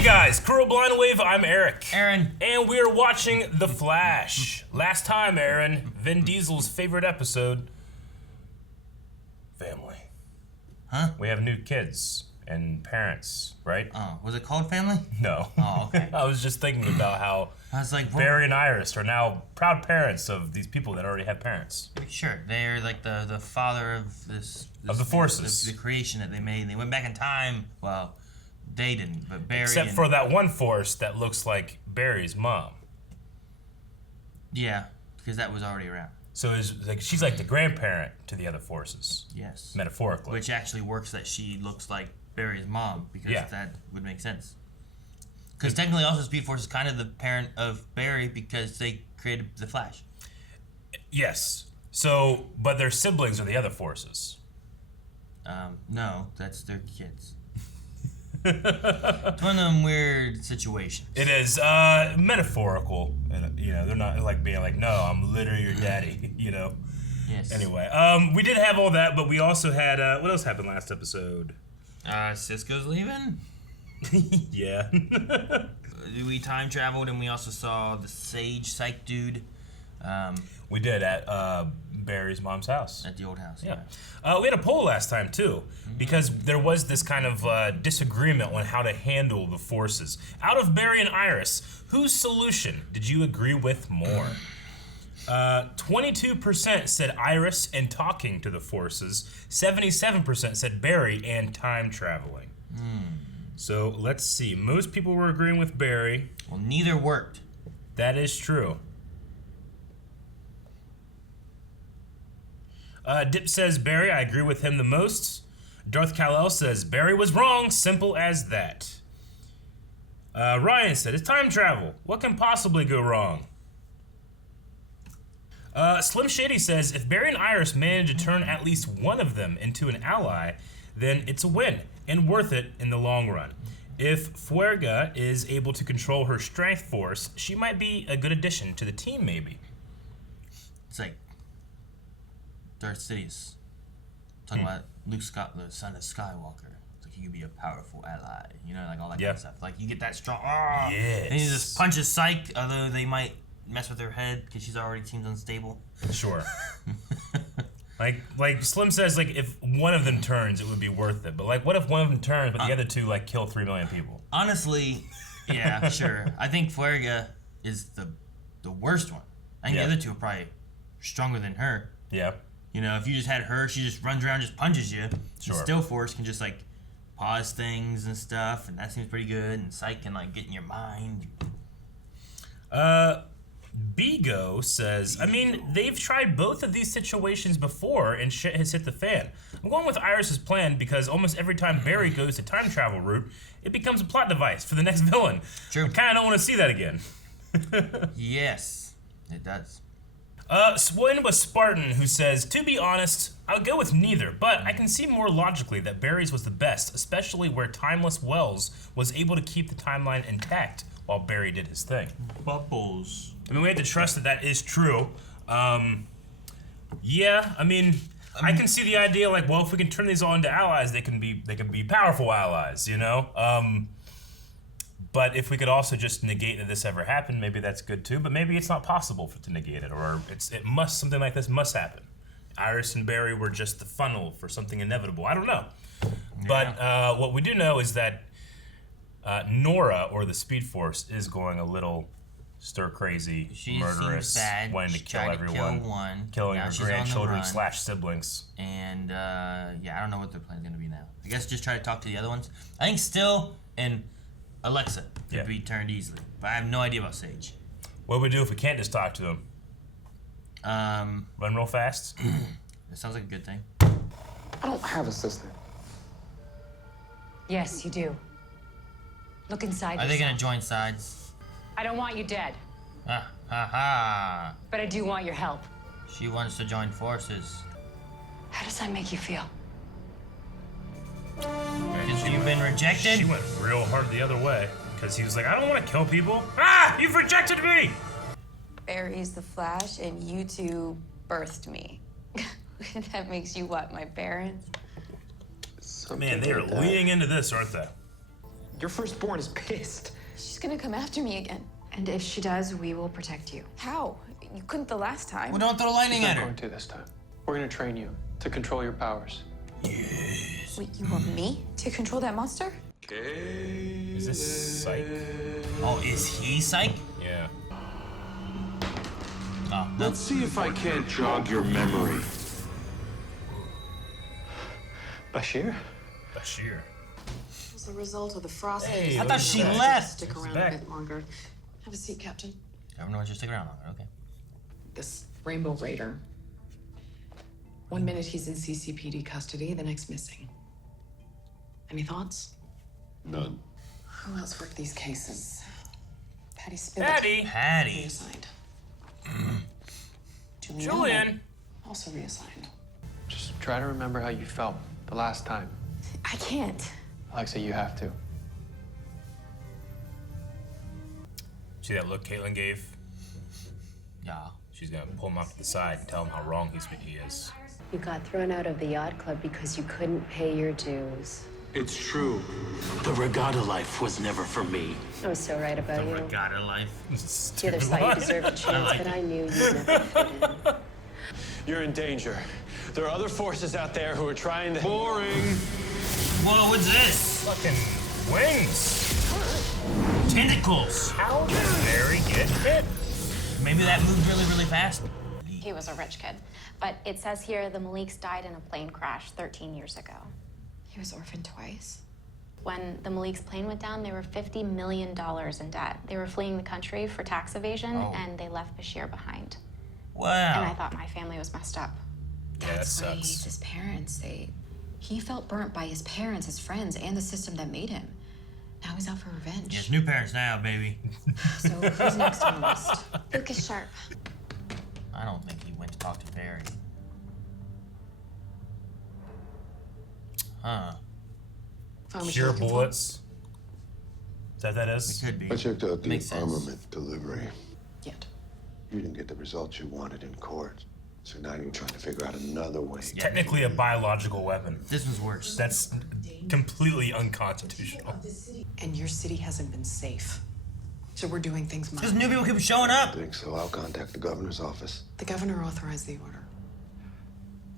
Hey guys, Crew of Blind Wave, I'm Eric. Aaron. And we are watching The Flash. Last time, Aaron, Vin Diesel's favorite episode, family. Huh? We have new kids and parents, right? Oh, was it called Family? No. Oh, okay. I was just thinking about how I was like, Barry and Iris are now proud parents of these people that already have parents. Sure, they're like the father of this Of the forces. the creation that they made. They went back in time. Well, they didn't, but Barry. Except for that one force that looks like Barry's mom. Yeah, because that was already around. So she's like the grandparent to the other forces. Yes. Metaphorically. Which actually works that she looks like Barry's mom, because that would make sense. Because technically also Speed Force is kind of the parent of Barry because they created the Flash. Yes. So, but their siblings are the other forces. No, that's their kids. It's one of them weird situations. It is metaphorical, and they're not like being like, "No, I'm literally your daddy," Yes. Anyway, we did have all that, but we also had what else happened last episode? Cisco's leaving. Yeah. We time traveled, and we also saw the Sage Psych dude. We did at Barry's mom's house. At the old house. Yeah. We had a poll last time too, because there was this kind of disagreement on how to handle the forces. Out of Barry and Iris, whose solution did you agree with more? 22% said Iris and talking to the forces. 77% said Barry and time traveling. So let's see. Most people were agreeing with Barry. Well, neither worked. That is true. Dip says Barry, I agree with him the most. Darth Kal-El says Barry was wrong, simple as that. Ryan said it's time travel. What can possibly go wrong? Slim Shady says if Barry and Iris manage to turn at least one of them into an ally, then it's a win and worth it in the long run. If Fuerga is able to control her strength force, she might be a good addition to the team, maybe. It's like Darth Sidious talking about Luke Scott, the son of Skywalker. It's like he could be a powerful ally, like all that kind of stuff. Like you get that strong. Yes. And he just punches Psych, although they might mess with her head because she's already seems unstable. Sure. Like Slim says, like if one of them turns, it would be worth it. But like, what if one of them turns, but the other two like kill 3 million people? Honestly, yeah, sure. I think Fuerga is the worst one. I think the other two are probably stronger than her. Yeah. If you just had her, she just runs around, just punches you. Sure. And Still Force can just like pause things and stuff, and that seems pretty good. And Psych can like get in your mind. Bigo says, I mean, they've tried both of these situations before and shit has hit the fan. I'm going with Iris's plan because almost every time Barry goes the time travel route, it becomes a plot device for the next villain. True. I kind of don't want to see that again. Yes, it does. Swin was Spartan, who says, to be honest, I'll go with neither, but I can see more logically that Barry's was the best, especially where Timeless Wells was able to keep the timeline intact while Barry did his thing. Bubbles. I mean, we have to trust that is true. Yeah, I mean, I can see the idea like, well, if we can turn these all into allies, they can be powerful allies, But if we could also just negate that this ever happened, maybe that's good too. But maybe it's not possible to negate it, or something like this must happen. Iris and Barry were just the funnel for something inevitable. I don't know. But what we do know is that Nora, or the Speed Force, is going a little stir-crazy, murderous, wanting to kill everyone, killing her grandchildren / siblings. And I don't know what their plan's gonna be now. I guess just try to talk to the other ones. I think Still and Alexa could be turned easily, but I have no idea about Sage. What would we do if we can't just talk to them? Run real fast? That sounds like a good thing. I don't have a sister. Yes, you do. Look inside Are they gonna join sides? I don't want you dead. Ha ha. But I do want your help. She wants to join forces. How does that make you feel? Because you've been rejected? She went real hard the other way, because he was like, I don't want to kill people. Ah! You've rejected me! Barry's the Flash, and you two birthed me. That makes you what, my parents? Man, they are leaning into this, aren't they? Your firstborn is pissed. She's gonna come after me again. And if she does, we will protect you. How? You couldn't the last time. Well, don't throw lightning She's at not her. going to this time. We're gonna train you to control your powers. Wait, you want me to control that monster? Is this Psych? Oh, is he psych? Yeah. Oh, no. Let's see if I can't jog your memory. Bashir? Bashir. As a result of the frost, Hey, I thought she look at that. left. stick around back. a bit longer. Have a seat, Captain. Everyone wants you to stick around longer. Okay. This Rainbow Raider. One minute he's in CCPD custody, the next missing. Any thoughts? None. Who else worked these cases? Patty Spivak. Patty. Patty. Reassigned. Julian. Also reassigned. Just try to remember how you felt the last time. I can't. Alexa, you have to. See that look Caitlin gave? Yeah. She's gonna pull him off to the side and tell him how wrong he is. You got thrown out of the yacht club because you couldn't pay your dues. It's true. The regatta life was never for me. I was so right about you. Got her life. The others thought you deserved a chance, like but it. I knew you'd never fit in. You're in danger. There are other forces out there who are trying to... Boring. Whoa, what's this? Fucking wings. Tentacles. How did Barry get hit? Maybe that moved really, really fast. He was a rich kid. But it says here the Maliks died in a plane crash 13 years ago. He was orphaned twice. When the Maliks plane went down, they were $50 million in debt. They were fleeing the country for tax evasion, and they left Bashir behind. And I Wow. thought my family was messed up. Yeah, that That's why he hates sucks. his parents. He felt burnt by his parents, his friends, and the system that made him. Now he's out for revenge. Yes, new parents now, baby. So who's next on the list? Lucas Sharp. I don't think he went to talk to Barry. Huh. Found what Pure you're looking for? bullets. Is that It is? could be. I checked out the Makes sense. armament delivery. Yet. You didn't get the results you wanted in court. So now you're trying to figure out another way. Technically a biological weapon. This one's worse. That's completely unconstitutional. And your city hasn't been safe. So we're doing things my Because new way. people keep showing up. Think so? I'll contact the governor's office. The governor authorized the order.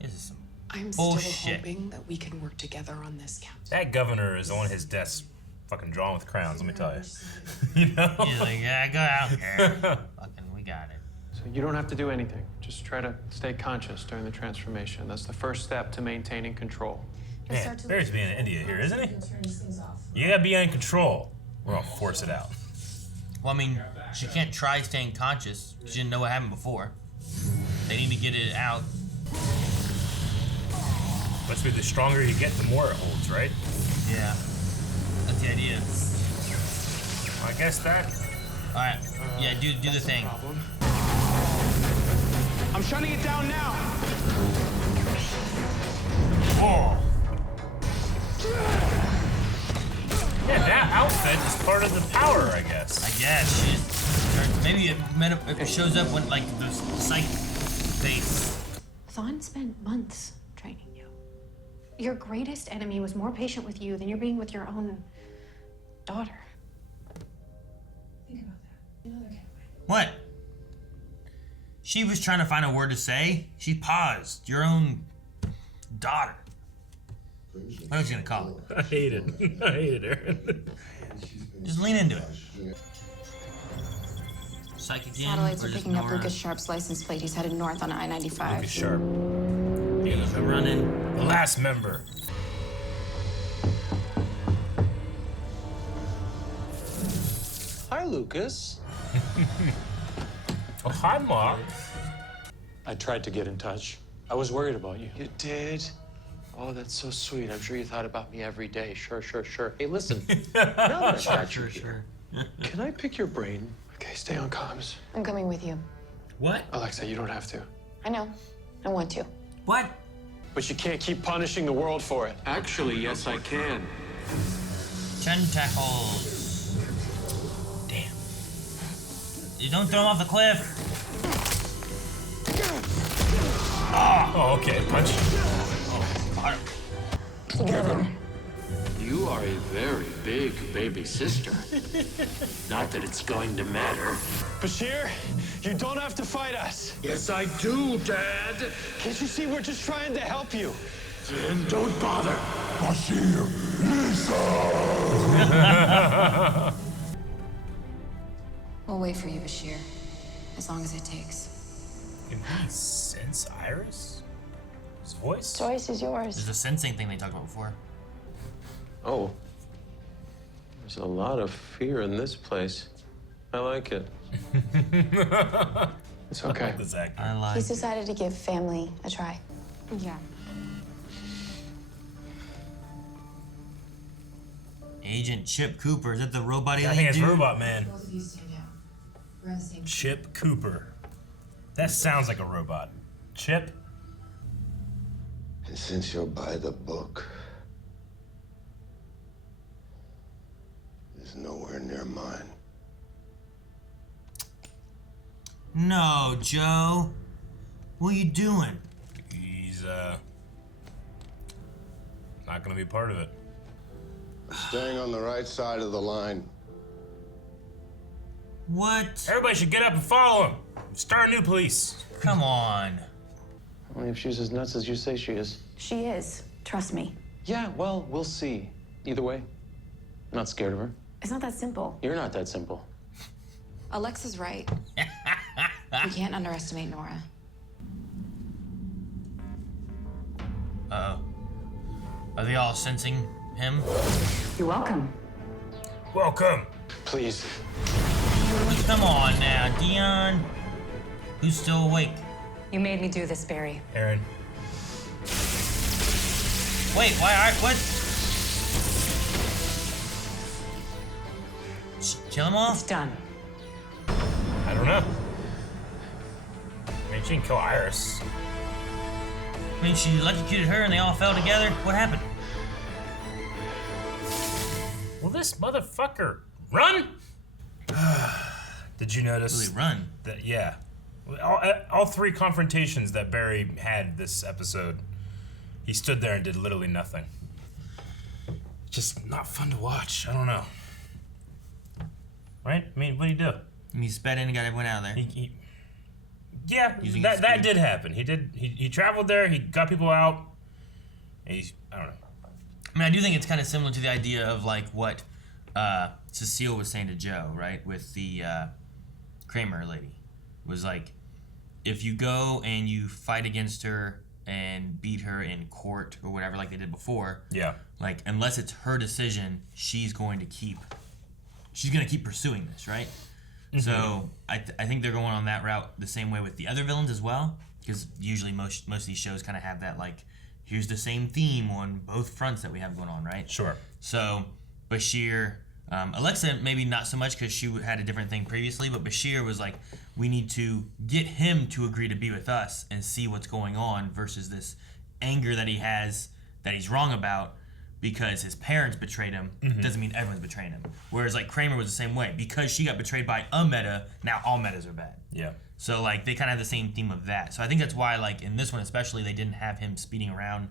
This is some I'm Bullshit. still hoping that we can work together on this, Captain. That governor is on his desk fucking drawn with crowns, let me tell you. You know? He's like, yeah, go out there. Fucking, we got it. So you don't have to do anything. Just try to stay conscious during the transformation. That's the first step to maintaining control. Man, Barry's being an idiot here, isn't he? You gotta be in control. We're gonna force it out. Well, I mean, she can't try staying conscious. She didn't know what happened before. They need to get it out. Must be the stronger you get, the more it holds, right? Yeah. That's the idea. I guess that. Alright. Yeah, do the thing. I'm shutting it down now. Whoa. Yeah, that outfit is part of the power, I guess. I guess. Or maybe it shows up when, like, the psych face. Thawne spent months training you. Your greatest enemy was more patient with you than you're being with your own daughter. What? She was trying to find a word to say. She paused. Your own daughter. What was she gonna call it? I hate it. I hate it, Just lean into it. Psych again. Satellites or are just picking up Nora? Lucas Sharp's license plate. He's headed north on I-95. Lucas Sharp. I'm running. The last member. Hi, Lucas. Oh, hi, Ma. I tried to get in touch. I was worried about you. You did? Oh, that's so sweet. I'm sure you thought about me every day. Sure. Hey, listen. Now that I've got you here, can I pick your brain? Okay, stay on comms. I'm coming with you. What? Alexa, you don't have to. I know. I want to. What? But you can't keep punishing the world for it. Actually, yes, I can. Tentacles. Damn. You don't throw him off the cliff. Oh, okay. Punch. Oh, Together. You You are a very big baby sister. Not that it's going to matter. Bashir, you don't have to fight us. Yes, I do, Dad. Can't you see we're just trying to help you? Then don't bother. Bashir, We'll wait for you, Bashir. As long as it takes. Can he sense Iris? His voice? Choice is yours. There's a sensing thing they talked about before. Oh. There's a lot of fear in this place. I like it. It's okay. I like He's decided to give family a try. Yeah. Agent Chip Cooper. Is that the robot I alien think it's dude? Robot Man. Both of you stand down. We're on the same Chip Cooper. That sounds like a robot. Chip? And since you're by the book, is nowhere near mine. No, Joe. What are you doing? He's not gonna be part of it. Staying on the right side of the line. What? Everybody should get up and follow him. Start a new police. Come on. Only if she's as nuts as you say she is. She is. Trust me. Yeah, well, we'll see. Either way, I'm not scared of her. It's not that simple. You're not that simple. Alexa's right. We can't underestimate Nora. Uh-oh. Are they all sensing him? You're welcome. Welcome. Please. Come on now, Dion. Who's still awake? You made me do this, Barry. Aaron. Wait, why? What? Kill them all? It's done. I don't know. I mean, she can kill Iris. I mean, she electrocuted her and they all fell together. What happened? Will this motherfucker run? Did you notice? Really run? That, yeah. All three confrontations that Barry had this episode, he stood there and did literally nothing. Just not fun to watch. I don't know. Right? I mean, what did he do? He sped in and got everyone out of there. Yeah, Using his that speed. did happen. He traveled there. He got people out. I don't know. I mean, I do think it's kind of similar to the idea of like what Cecile was saying to Joe, right? With the Kramer lady. Was like, if you go and you fight against her and beat her in court or whatever like they did before, Yeah. like unless it's her decision, she's going to keep pursuing this, right? Mm-hmm. So I think they're going on that route the same way with the other villains as well, because usually most of these shows kind of have that like, here's the same theme on both fronts that we have going on, right? Sure. So Bashir, Alexa maybe not so much because she had a different thing previously, but Bashir was like, we need to get him to agree to be with us and see what's going on versus this anger that he has that he's wrong about because his parents betrayed him. Doesn't mean everyone's betraying him. Whereas like Kramer was the same way. Because she got betrayed by a meta, now all metas are bad. Yeah. So like they kind of have the same theme of that. So I think that's why like in this one especially they didn't have him speeding around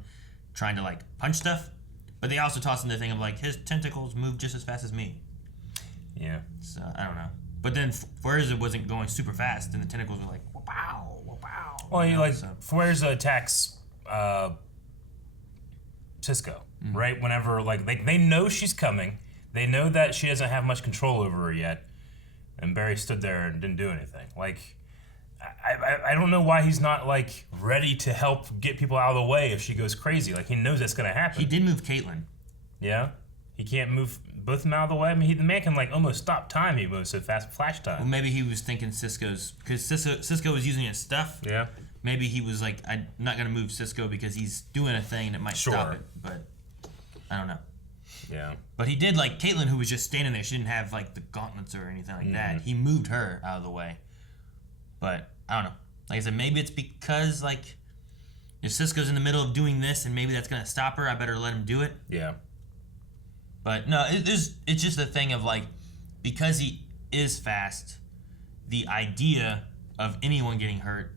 trying to like punch stuff. But they also tossed in the thing of like his tentacles move just as fast as me. Yeah. So I don't know. But then Fuerza wasn't going super fast and the tentacles were like wow, wow. Well, he like Fuerza attacks Cisco, right? Whenever like they know she's coming, they know that she doesn't have much control over her yet, and Barry stood there and didn't do anything. Like, I don't know why he's not like ready to help get people out of the way if she goes crazy. Like he knows that's gonna happen. He did move Caitlyn. Yeah, he can't move both of them out of the way. I mean, the man can like almost stop time. He moves so fast, flash time. Well, maybe he was thinking Cisco's because Cisco was using his stuff. Yeah. Maybe he was like, I'm not gonna move Cisco because he's doing a thing that might stop it. But I don't know. Yeah. But he did like Caitlyn, who was just standing there. She didn't have like the gauntlets or anything like that. He moved her out of the way. But I don't know. Like I said, maybe it's because like if Cisco's in the middle of doing this and maybe that's gonna stop her, I better let him do it. Yeah. But no, it's just a thing of like because he is fast, the idea of anyone getting hurt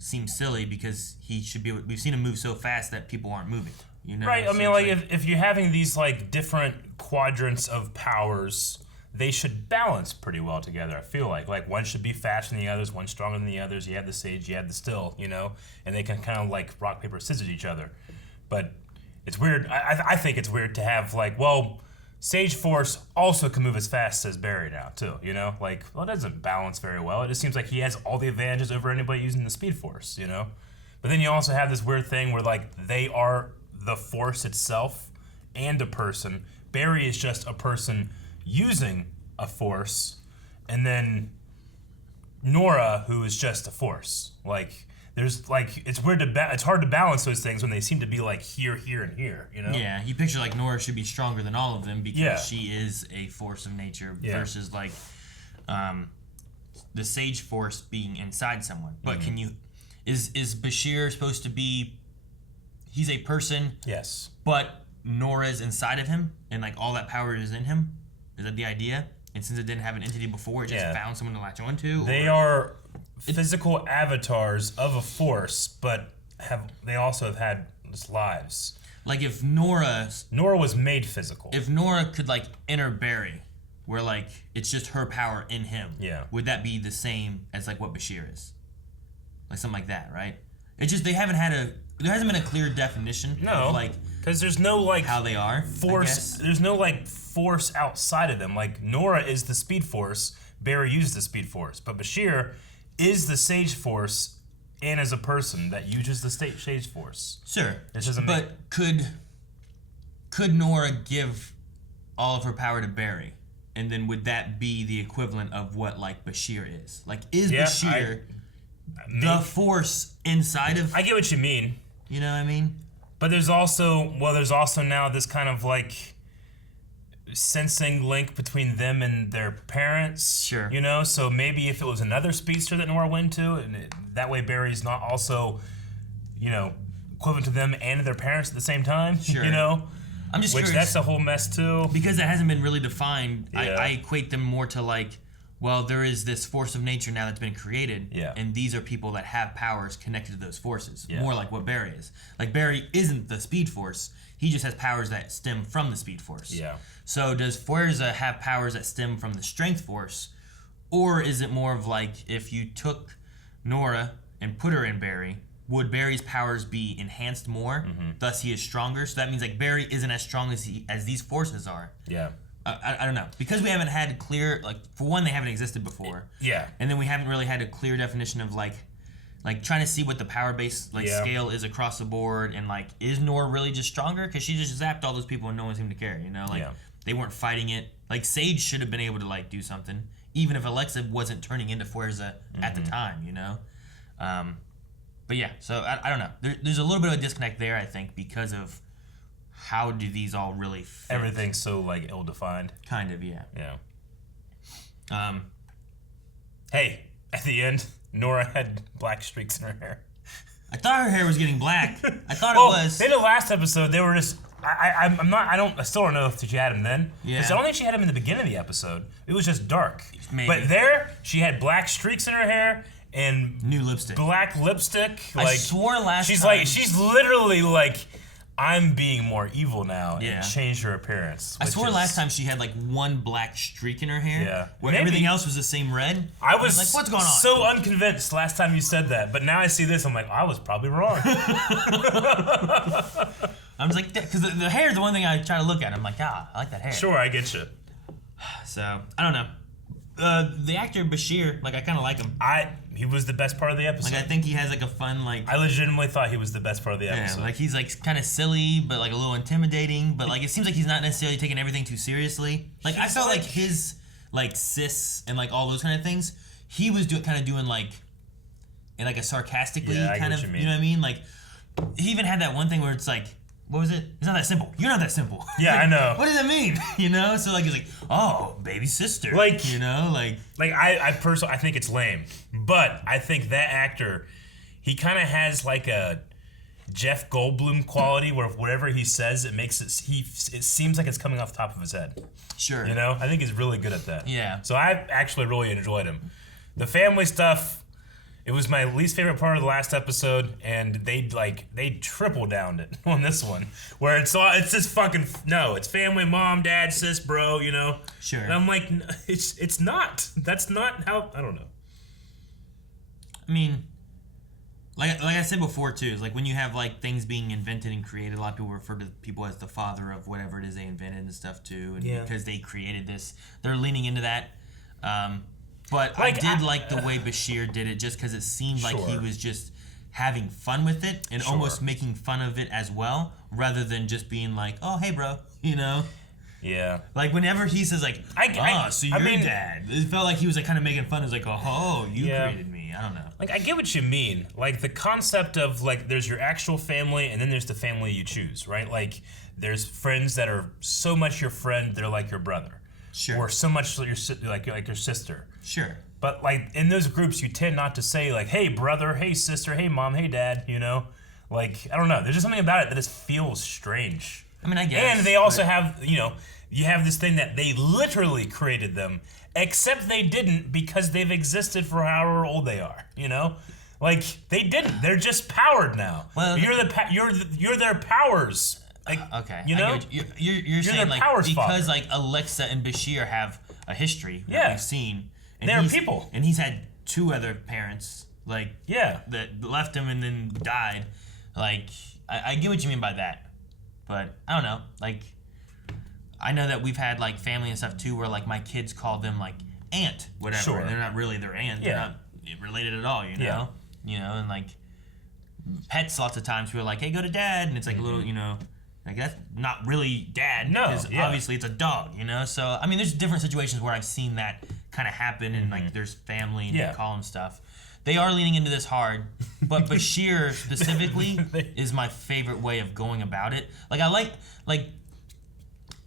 seems silly because he should be. We've seen him move so fast that people aren't moving. You know? Right. I So mean, it's like if you're having these like different quadrants of powers, they should balance pretty well together. I feel like one should be faster than the others, one stronger than the others. You have the sage, you have the still, you know, and they can kind of like rock paper scissors each other. But it's weird. I think it's weird to have like, well, Sage Force also can move as fast as Barry now too. You know, like, well, it doesn't balance very well. It just seems like he has all the advantages over anybody using the Speed Force. You know, but then you also have this weird thing where like they are the Force itself and a person. Barry is just a person using a force, and then Nora, who is just a force. Like, there's like, it's weird to it's hard to balance those things when they seem to be like here, here, and here. You know? Yeah, you picture like Nora should be stronger than all of them because she is a force of nature versus like the Sage Force being inside someone. But can you? Is Bashir supposed to be? He's a person. Yes. But Nora's inside of him, and like all that power is in him. Is that the idea? And since it didn't have an entity before, it just found someone to latch onto? They are physical avatars of a force, but they also have had lives. Like if Nora was made physical. If Nora could like enter Barry, where like it's just her power in him, would that be the same as like what Bashir is? Like something like that, right? It's just there hasn't been a clear definition of like, because there's no like how they are force. There's no like force outside of them. Like Nora is the Speed Force, Barry uses the Speed Force, but Bashir is the Sage Force and is a person that uses the Sage Force. Sure, it doesn't. But could Nora give all of her power to Barry, and then would that be the equivalent of what like Bashir is? Like, is Bashir the force inside of? I get what you mean. You know what I mean? But there's also now this kind of like sensing link between them and their parents. Sure. You know, so maybe if it was another speedster that Nora went to, and that way Barry's not also, you know, equivalent to them and their parents at the same time. Sure. You know? I'm just curious. That's a whole mess too. Because that hasn't been really defined, Yeah. I equate them more to like, well, there is this force of nature now that's been created, and these are people that have powers connected to those forces, more like what Barry is. Like, Barry isn't the Speed Force, he just has powers that stem from the Speed Force. Yeah. So does Fuerza have powers that stem from the Strength Force, or is it more of like, if you took Nora and put her in Barry, would Barry's powers be enhanced more, thus he is stronger? So that means like Barry isn't as strong as these forces are. Yeah. I don't know. Because we haven't had clear, like, for one, they haven't existed before. Yeah. And then we haven't really had a clear definition of, like trying to see what the power base, scale is across the board. And, like, is Nora really just stronger? Because she just zapped all those people and no one seemed to care, you know? Like, they weren't fighting it. Like, Sage should have been able to, like, do something. Even if Alexa wasn't turning into Fuerza at the time, you know? But, yeah. So, I don't know. There's a little bit of a disconnect there, I think, because of how do these all really fit? Everything's so like ill-defined. Kind of, yeah. Yeah. Hey, at the end, Nora had black streaks in her hair. I thought her hair was getting black. I thought it was. In the last episode, they were just. I still don't know if she had him then. Yeah. Because I don't think she had him in the beginning of the episode. It was just dark. Maybe. But there, she had black streaks in her hair and new lipstick. Black lipstick. Like, I swore last she's time. like, she's literally like, I'm being more evil now, Yeah. and changed her appearance. I swore last time she had like one black streak in her hair. Yeah. Where Maybe. everything else was the same red. I was like, what's going on? so unconvinced last time you said that, but now I see this, I'm like, I was probably wrong. I was like, because the hair is the one thing I try to look at. I'm like, I like that hair. Sure, I get you. So, I don't know. The actor Bashir, like, I kind of like him. He was the best part of the episode. Like, I think he has like a fun, like. I legitimately thought he was the best part of the episode. Yeah, like he's like kind of silly, but like a little intimidating. But like it seems like he's not necessarily taking everything too seriously. Like I felt like his like sis and like all those kind of things, he was doing like in like a sarcastically kind of, you know what I mean? Like he even had that one thing where it's like, what was it? It's not that simple. You're not that simple. Yeah, like, I know. What does that mean? You know? So like he's like, oh, baby sister. Like, you know, like I personally, I think it's lame, but I think that actor, he kind of has like a Jeff Goldblum quality where whatever he says, it makes it seems like it's coming off the top of his head. Sure. You know, I think he's really good at that. Yeah. So I actually really enjoyed him. The family stuff, It was my least favorite part of the last episode, and they triple downed it on this one, where it's just fucking no, it's family, mom, dad, sis, bro, you know. Sure. And I'm like, it's not. That's not how. I don't know. I mean, like I said before too, is like when you have like things being invented and created, a lot of people refer to people as the father of whatever it is they invented and stuff too, and because they created this, they're leaning into that. But I did like the way Bashir did it, just because it seemed like he was just having fun with it and almost making fun of it as well, rather than just being like, "Oh, hey, bro," you know. Yeah. Like whenever he says like, so your dad, it felt like he was like kind of making fun. It was like, "Oh, you created me." I don't know. Like, I get what you mean. Like, the concept of, like, there's your actual family, and then there's the family you choose, right? Like, there's friends that are so much your friend, they're like your brother. Sure. Or so much like your sister. Sure. But, like, in those groups, you tend not to say, like, hey, brother, hey, sister, hey, mom, hey, dad, you know? Like, I don't know. There's just something about it that just feels strange. I mean, I guess. And they also have, you know, you have this thing that they literally created them, except they didn't because they've existed for however old they are, you know? Like, they didn't. They're just powered now. Well, you're their powers. Like, okay. You know? You're saying, like, because, father. Like, Alexa and Bashir have a history that we've seen. And they're people. And he's had 2 other parents, like, that left him and then died. Like, I get what you mean by that. But, I don't know. Like, I know that we've had, like, family and stuff, too, where, like, my kids call them, like, aunt, whatever. Sure. And they're not really their aunt. They're not related at all, you know? Yeah. You know, and, like, pets lots of times we're like, hey, go to dad. And it's, like, a little, you know, like, that's not really dad. No, because obviously it's a dog, you know? So, I mean, there's different situations where I've seen that kind of happen, and, like, there's family, and they call them stuff. They are leaning into this hard, but Bashir specifically is my favorite way of going about it. Like, I like,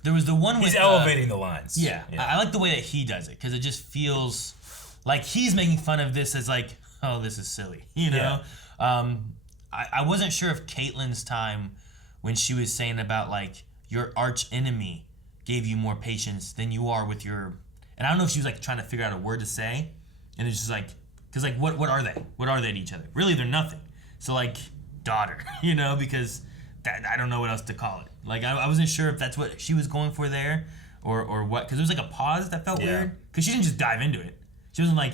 there was the one with... He's elevating the lines. Yeah. I like the way that he does it, because it just feels like he's making fun of this as like, oh, this is silly, you know? Yeah. I wasn't sure if Caitlyn's time, when she was saying about, like, your arch enemy gave you more patience than you are with your... And I don't know if she was, like, trying to figure out a word to say, and it's just like... Because, like, what are they? What are they to each other? Really, they're nothing. So, like, daughter, you know, because that, I don't know what else to call it. Like, I wasn't sure if that's what she was going for there or what. Because there was, like, a pause that felt weird. Because she didn't just dive into it. She wasn't like,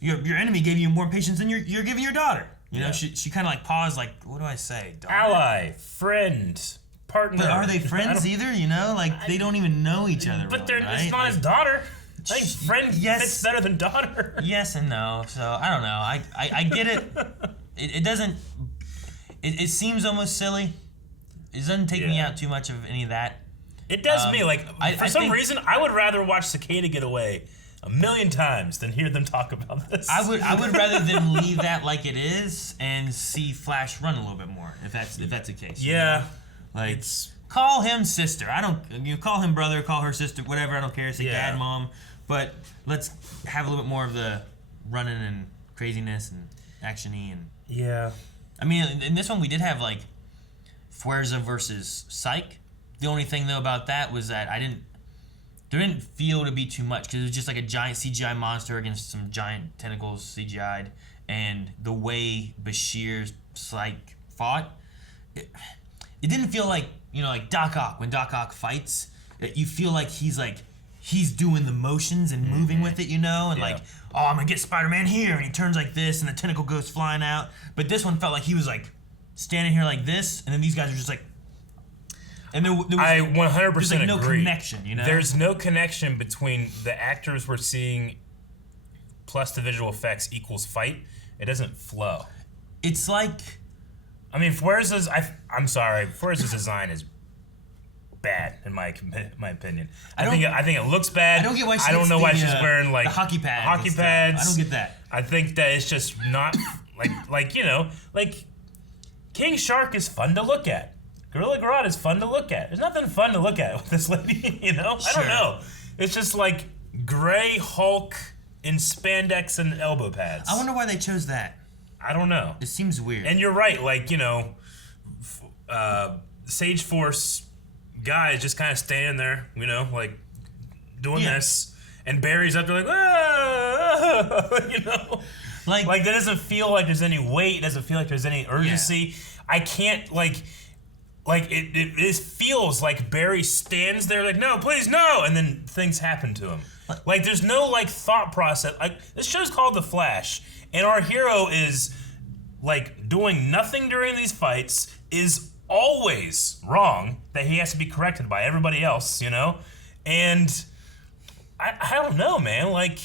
your enemy gave you more patience than you're giving your daughter. You know, she kind of, like, paused, like, what do I say? Daughter? Ally, friend, partner. But are they friends either, you know? Like, they don't even know each other. But really, right? It's not his daughter. I think friend fits better than daughter. Yes and no. So I don't know. I get it. It doesn't. It seems almost silly. It doesn't take me out too much of any of that. It does me. Like, for some reason, I would rather watch Cicada get away 1,000,000 times than hear them talk about this. I would rather them leave that like it is and see Flash run a little bit more, if that's the case. Yeah. You know? Like, call him sister. Call him brother, call her sister, whatever. I don't care. Say dad, mom. But let's have a little bit more of the running and craziness and action-y and... Yeah. I mean, in this one we did have, like, Fuerza versus Psych. The only thing, though, about that was that there didn't feel to be too much, because it was just like a giant CGI monster against some giant tentacles CGI'd, and the way Bashir's Psych fought, it didn't feel like, you know, like Doc Ock, when Doc Ock fights, you feel like he's doing the motions and moving with it, you know, and like, oh, I'm gonna get Spider-Man here, and he turns like this, and the tentacle goes flying out. But this one felt like he was like standing here like this, and then these guys are just like, and there was, I 100% there's like no agree. connection, you know. There's no connection between the actors we're seeing plus the visual effects equals fight. It doesn't flow. It's like, I mean, Fuerza's design is bad in my opinion. I think it looks bad. I don't get why I don't know why she's wearing like the hockey pads. I don't get that. I think that it's just not like you know, like King Shark is fun to look at. Gorilla Grodd is fun to look at. There's nothing fun to look at with this lady, you know? Sure. I don't know. It's just like gray Hulk in spandex and elbow pads. I wonder why they chose that. I don't know. It seems weird. And you're right, like, you know, Sage Force guy is just kind of standing there, you know, like doing this, and Barry's up there like, ah, you know. Like that doesn't feel like there's any weight. It doesn't feel like there's any urgency. Yeah. I can't it feels like Barry stands there like, no, please, no, and then things happen to him. Like there's no like thought process. Like this show's called The Flash, and our hero is like doing nothing during these fights, is always wrong, that he has to be corrected by everybody else, you know? And I don't know, man, like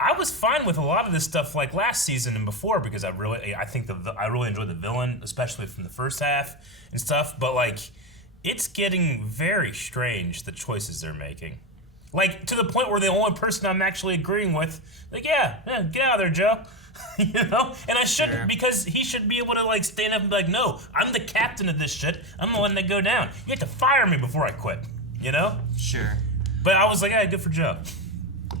I was fine with a lot of this stuff like last season and before, because I really enjoyed the villain, especially from the first half and stuff, but like it's getting very strange, the choices they're making. Like to the point where the only person I'm actually agreeing with, like, yeah, get out of there, Joe. You know? And I shouldn't, because he should be able to like stand up and be like, no, I'm the captain of this shit. I'm not letting it go down. You have to fire me before I quit. You know? Sure. But I was like, yeah, good for Joe.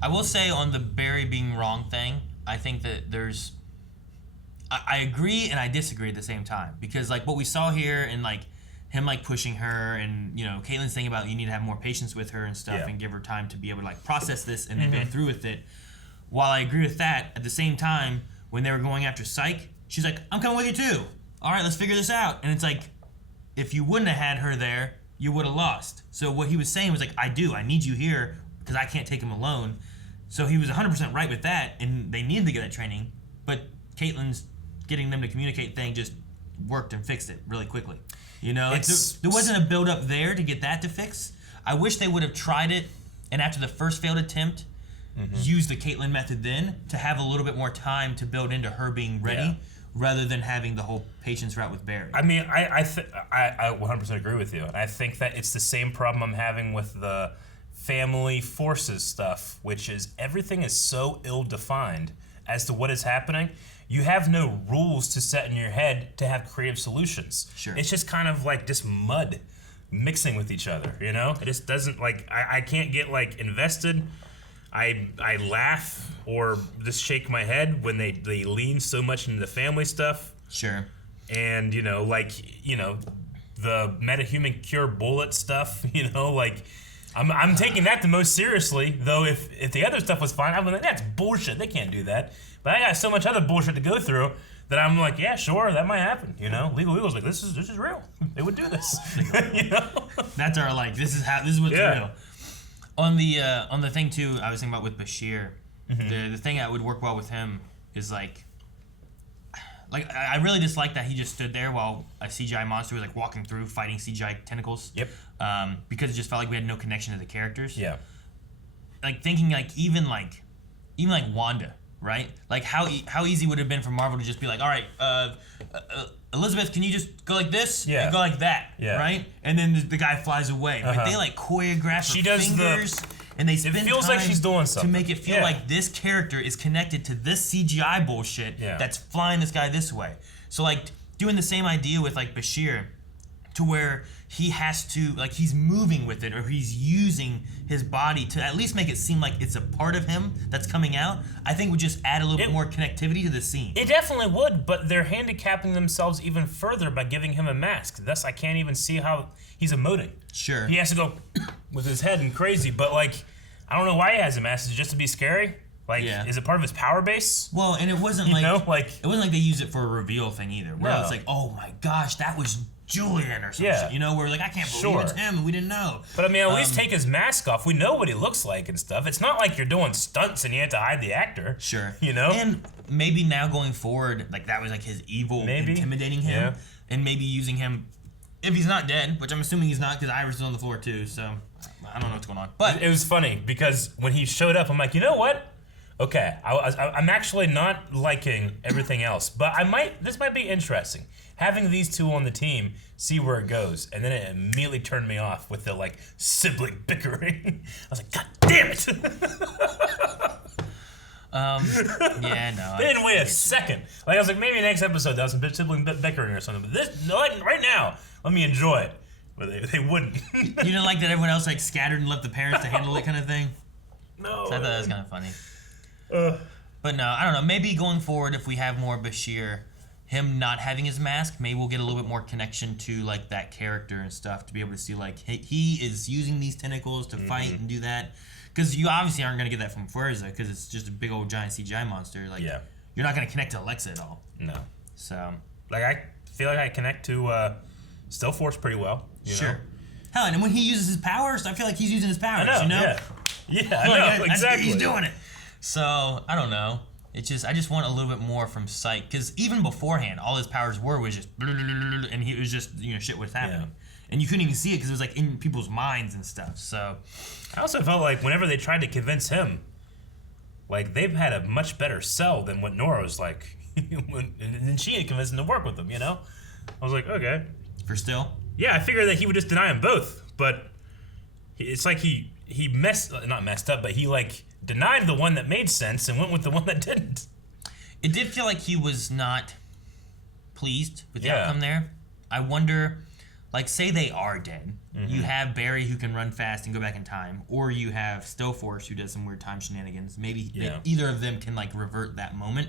I will say on the Barry being wrong thing, I think that there's... I agree and I disagree at the same time. Because like what we saw here and like him like pushing her and, you know, Caitlyn's saying about you need to have more patience with her and stuff and give her time to be able to like process this and then go through with it. While I agree with that, at the same time, when they were going after Psyche, she's like, I'm coming with you too. All right, let's figure this out. And it's like, if you wouldn't have had her there, you would have lost. So what he was saying was like, I need you here because I can't take him alone. So he was 100% right with that, and they needed to get that training. But Caitlyn's getting them to communicate thing just worked and fixed it really quickly. You know, like there wasn't a build up there to get that to fix. I wish they would have tried it, and after the first failed attempt, use the Caitlyn method then to have a little bit more time to build into her being ready, rather than having the whole patience route with Barry. I mean, I 100% agree with you, and I think that it's the same problem I'm having with the family forces stuff, which is everything is so ill-defined as to what is happening. You have no rules to set in your head to have creative solutions. Sure. It's just kind of like just mud mixing with each other, you know? It just doesn't, like, I can't get, like, invested. I laugh or just shake my head when they lean so much into the family stuff. Sure. And, you know, like, you know, the metahuman cure bullet stuff, you know, like, I'm taking that the most seriously, though if the other stuff was fine, I'm like, that's bullshit, they can't do that. But I got so much other bullshit to go through that I'm like, yeah, sure, that might happen, you know? Legal Eagle's like, this is real. They would do this, you know? That's our, like, this is what's real. On the thing, too, I was thinking about with Bashir, the thing that would work well with him is, like, I really dislike that he just stood there while a CGI monster was, like, walking through, fighting CGI tentacles. Yep. Because it just felt like we had no connection to the characters. Yeah. Like, thinking, like, even Wanda, right? Like, how easy would it have been for Marvel to just be like, all right, Elizabeth, can you just go like this? Yeah. And go like that, right? And then the guy flies away. But they, like, choreograph her fingers, and they spend it feels time like she's doing something. to make it feel like this character is connected to this CGI bullshit that's flying this guy this way. So, like, doing the same idea with, like, Bashir, to where he has to, like, he's moving with it, or he's using his body to at least make it seem like it's a part of him that's coming out, I think would just add a little bit more connectivity to the scene. It definitely would, but they're handicapping themselves even further by giving him a mask. Thus, I can't even see how he's emoting. Sure. He has to go with his head and crazy, but, like, I don't know why he has a mask. Is it just to be scary? Like, is it part of his power base? Well, and it wasn't it wasn't like they used it for a reveal thing either. Where it's like, oh my gosh, that was Julian or something. You know, where like, I can't believe it's him and we didn't know. But I mean, at least take his mask off. We know what he looks like and stuff. It's not like you're doing stunts and you have to hide the actor. Sure. You know? And maybe now going forward, like that was like his evil intimidating him. Yeah. And maybe using him, if he's not dead, which I'm assuming he's not because Iris is on the floor too, so I don't know what's going on. But it was funny because when he showed up, I'm like, you know what? Okay, I'm actually not liking everything else, but this might be interesting. Having these two on the team, see where it goes, and then it immediately turned me off with the like sibling bickering. I was like, God damn it! Yeah, no. They didn't wait a second. Like I was like, maybe next episode there'll some sibling bickering or something, but this, right now, let me enjoy it. But they wouldn't. You didn't like that everyone else like scattered and left the parents to handle it kind of thing? No. So I thought that was kind of funny. But no, I don't know. Maybe going forward, if we have more Bashir, him not having his mask, maybe we'll get a little bit more connection to like that character and stuff to be able to see like he is using these tentacles to fight and do that. Because you obviously aren't gonna get that from Fuerza because it's just a big old giant CGI monster. Like you're not gonna connect to Alexa at all. No. So like I feel like I connect to Stealth Force pretty well. You know? Hell, and when he uses his powers, I feel like he's using his powers. I know, you know? Yeah, I know, exactly. He's doing it. So I don't know. It's just I just want a little bit more from Psych because even beforehand, all his powers was just and he was just shit was happening, and you couldn't even see it because it was like in people's minds and stuff. So I also felt like whenever they tried to convince him, like they've had a much better sell than what Nora's like, and she had convinced him to work with them. I was like, okay, for still. Yeah, I figured that he would just deny them both, but it's like he not messed up, but he like denied the one that made sense and went with the one that didn't. It did feel like he was not pleased with the outcome there. I wonder, like, say they are dead. You have Barry who can run fast and go back in time, or you have Stealth Force who does some weird time shenanigans. Maybe either of them can like revert that moment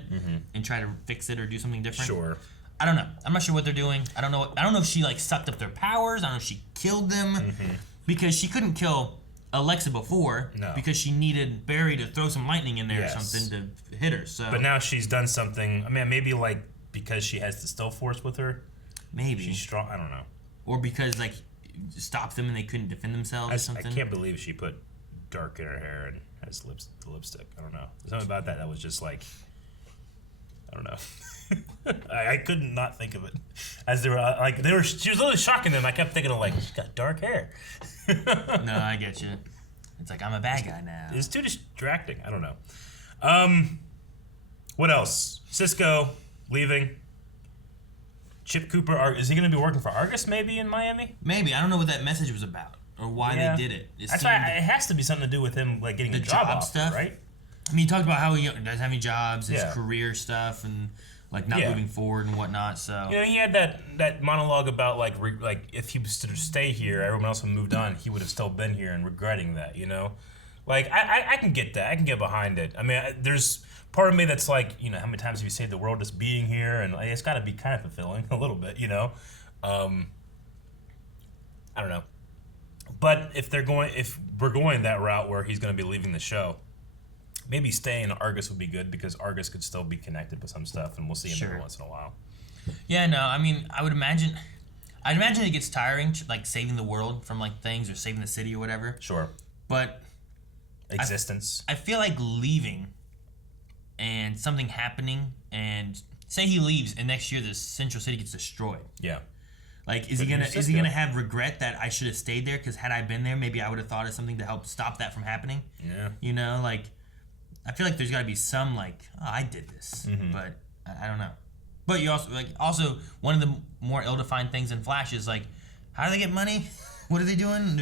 and try to fix it or do something different. Sure. I don't know. I'm not sure what they're doing. I don't know if she like sucked up their powers. I don't know if she killed them because she couldn't kill Alexa before because she needed Barry to throw some lightning in there or something to hit her. So, but now she's done something. I mean, maybe like because she has the Stealth Force with her. Maybe she's strong. I don't know. Or because like stopped them and they couldn't defend themselves or something. I can't believe she put dark in her hair and has the lipstick. I don't know. There's something about that was just like, I don't know. I couldn't not think of it as they were she was literally shocking them. I kept thinking of like, she's got dark hair. No, I get you. It's like I'm a bad guy now. It's too distracting. I don't know. What else? Cisco leaving. Chip Cooper, is he going to be working for Argus maybe in Miami? Maybe. I don't know what that message was about or why they did it. That's why it has to be something to do with him like getting the job offer, stuff, right? I mean, he talked about how he doesn't have any jobs, his career stuff, and like not moving forward and whatnot. So he had that monologue about like if he was to stay here, everyone else had moved on, he would have still been here and regretting that. Like I can get that. I can get behind it. I mean, there's part of me that's like, how many times have you saved the world just being here, and like, it's got to be kind of fulfilling a little bit, I don't know. But if we're going that route where he's going to be leaving the show, maybe staying in Argus would be good because Argus could still be connected with some stuff, and we'll see him every once in a while. Yeah, no, I mean, I'd imagine it gets tiring, like saving the world from like things or saving the city or whatever. Sure. But existence. I feel like leaving and something happening, and say he leaves, and next year the Central City gets destroyed. Yeah. Like, is he gonna have regret that I should have stayed there? Because had I been there, maybe I would have thought of something to help stop that from happening. Yeah. Like, I feel like there's got to be some like, oh, I did this, but I don't know. But you also one of the more ill-defined things in Flash is like, how do they get money? What are they doing?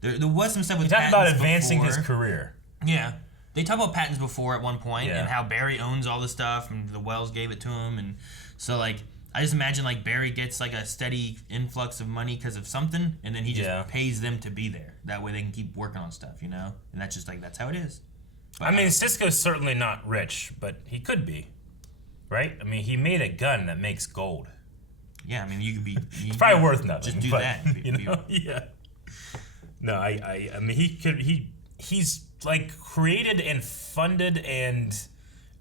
There was some stuff with patents about advancing his career. Yeah. They talked about patents before at one point and how Barry owns all the stuff and the Wells gave it to him. And so, like, I just imagine, like, Barry gets, like, a steady influx of money because of something, and then he just pays them to be there. That way they can keep working on stuff, And that's just, like, that's how it is. But, I mean, Cisco's certainly not rich, but he could be, right? I mean, he made a gun that makes gold. Yeah, I mean, you could be... It's probably worth nothing. Just do that. Yeah. No, I mean, he's like created and funded and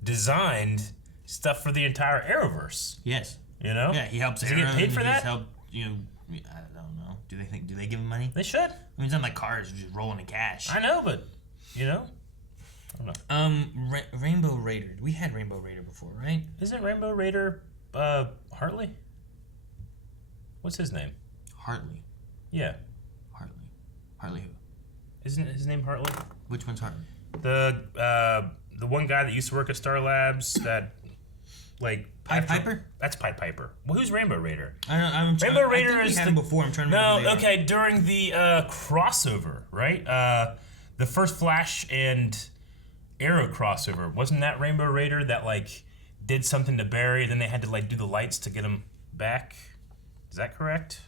designed stuff for the entire Arrowverse. Yes. Yeah, he helps. Does he get paid for that? Helped, I don't know. Do they give him money? They should. I mean, it's not like cars just rolling in cash. I know, but I don't know. Rainbow Raider. We had Rainbow Raider before, right? Isn't Rainbow Raider Hartley? What's his name? Hartley. Yeah. Hartley who? Isn't his name Hartley? Which one's Hartley? The one guy that used to work at Star Labs that, like... Pied Piper? That's Pied Piper. Well, who's Rainbow Raider? Rainbow Raider is the... before. I'm trying to remember. No, okay, during the crossover, right? The first Flash and Arrow crossover. Wasn't that Rainbow Raider that, like, did something to Barry, and then they had to, like, do the lights to get him back? Is that correct?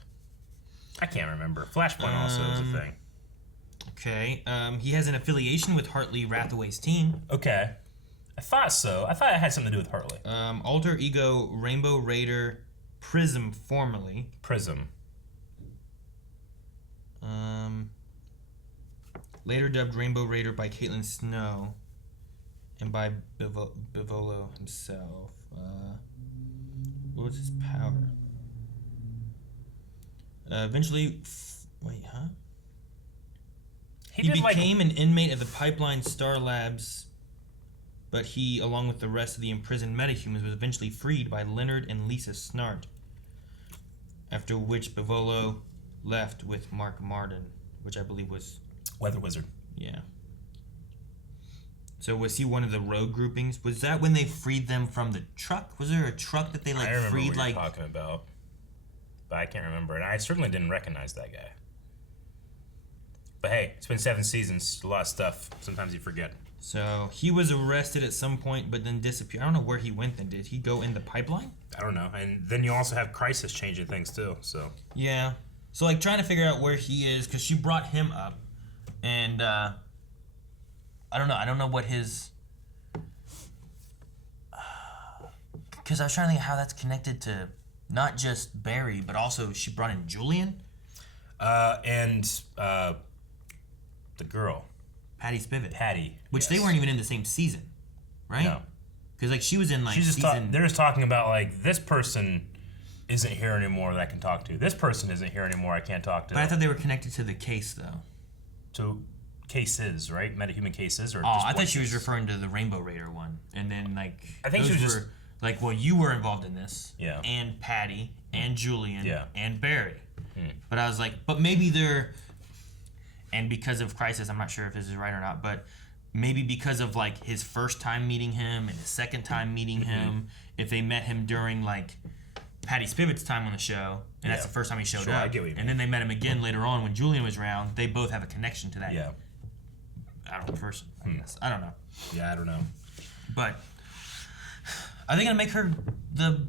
I can't remember. Flashpoint also is a thing. Okay. He has an affiliation with Hartley Rathaway's team. Okay. I thought so. I thought it had something to do with Harley. Alter ego Rainbow Raider Prism formerly. Prism. Later dubbed Rainbow Raider by Caitlin Snow and by Bivolo himself. What was his power? Eventually, He became an inmate of the Pipeline Star Labs, but he, along with the rest of the imprisoned metahumans, was eventually freed by Leonard and Lisa Snart. After which Bivolo left with Mark Martin, which I believe was Weather Wizard. Yeah. So was he one of the rogue groupings? Was that when they freed them from the truck? Was there a truck that they I remember freed what you're talking about, but I can't remember, and I certainly didn't recognize that guy. But hey, it's been 7 seasons, a lot of stuff. Sometimes you forget. So he was arrested at some point, but then disappeared. I don't know where he went then. Did he go in the pipeline? I don't know. And then you also have Crisis changing things too. So yeah. So like trying to figure out where he is, because she brought him up, and I don't know. I don't know what his. Because I was trying to think of how that's connected to not just Barry, but also she brought in Julian. And the girl. Patty Spivot. Patty. Which yes. they weren't even in the same season, right? No. Because like she was in like season. They're just talking about like this person isn't here anymore that I can talk to. This person isn't here anymore I can't talk to. But I thought they were connected to the case though. To cases, right? Metahuman cases, or I thought she was referring to the Rainbow Raider one, and then like I think she was just like, well, you were involved in this, yeah, and Patty and Julian, yeah, and Barry. But I was like, but maybe they're, and because of Crisis, I'm not sure if this is right or not, but maybe because of like his first time meeting him and his second time meeting him, if they met him during like Patty Spivot's time on the show, and that's the first time he showed up, and then they met him again later on when Julian was around, they both have a connection to that. Yeah. I don't know, person. I guess. I don't know. Yeah, I don't know. But are they gonna make her the